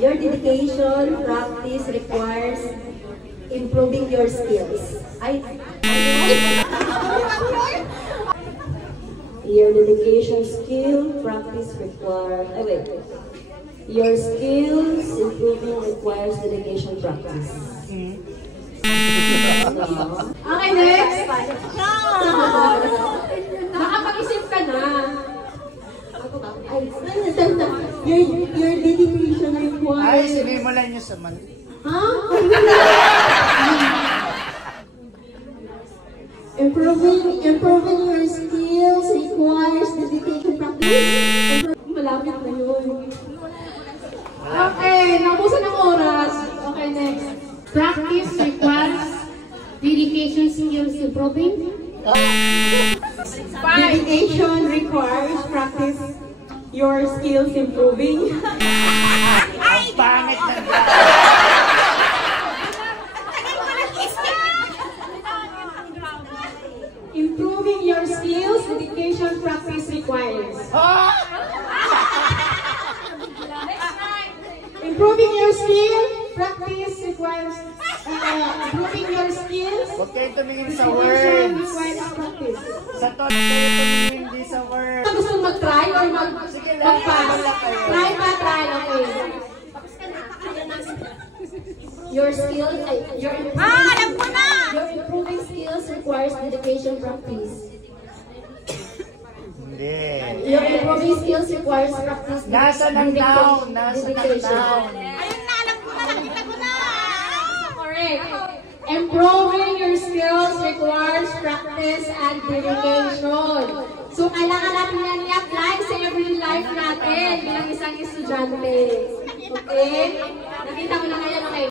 Your dedication, practice requires improving your skills. Your dedication, skill, practice require. Your skills improving requires dedication, practice. Okay, next. Nakapag-isip ka na. Your dedication requires. Ay, sinimulan niyo sa man. Ha? Improving your skills requires dedication, practice. Malapit na yun. Okay, naubusan ng oras. Okay, next. Practice requires dedication, skills, improving. Dedication requires practice, your skills improving. Ang pangit ng Improving your skills, dedication, practice requires. Improving your skill, practice requires. Improving your skills. Huwag kayo tumingin sa Dedication words. requires practice. Sa thoughts kayo tumingin, hindi sa words. Gusto mag-try or mag-pass? Try pa, try. Okay. Your skills, your improving skills requires dedication, practice. Hindi. Your improving skills requires practice. Nasa ng down. Nasa ng down. Correct. Improving your skills requires practice and dedication. So, kailangan natin yan i-apply sa everyday life natin bilang isang estudyante. Okay? Nakita mo na ngayon, okay?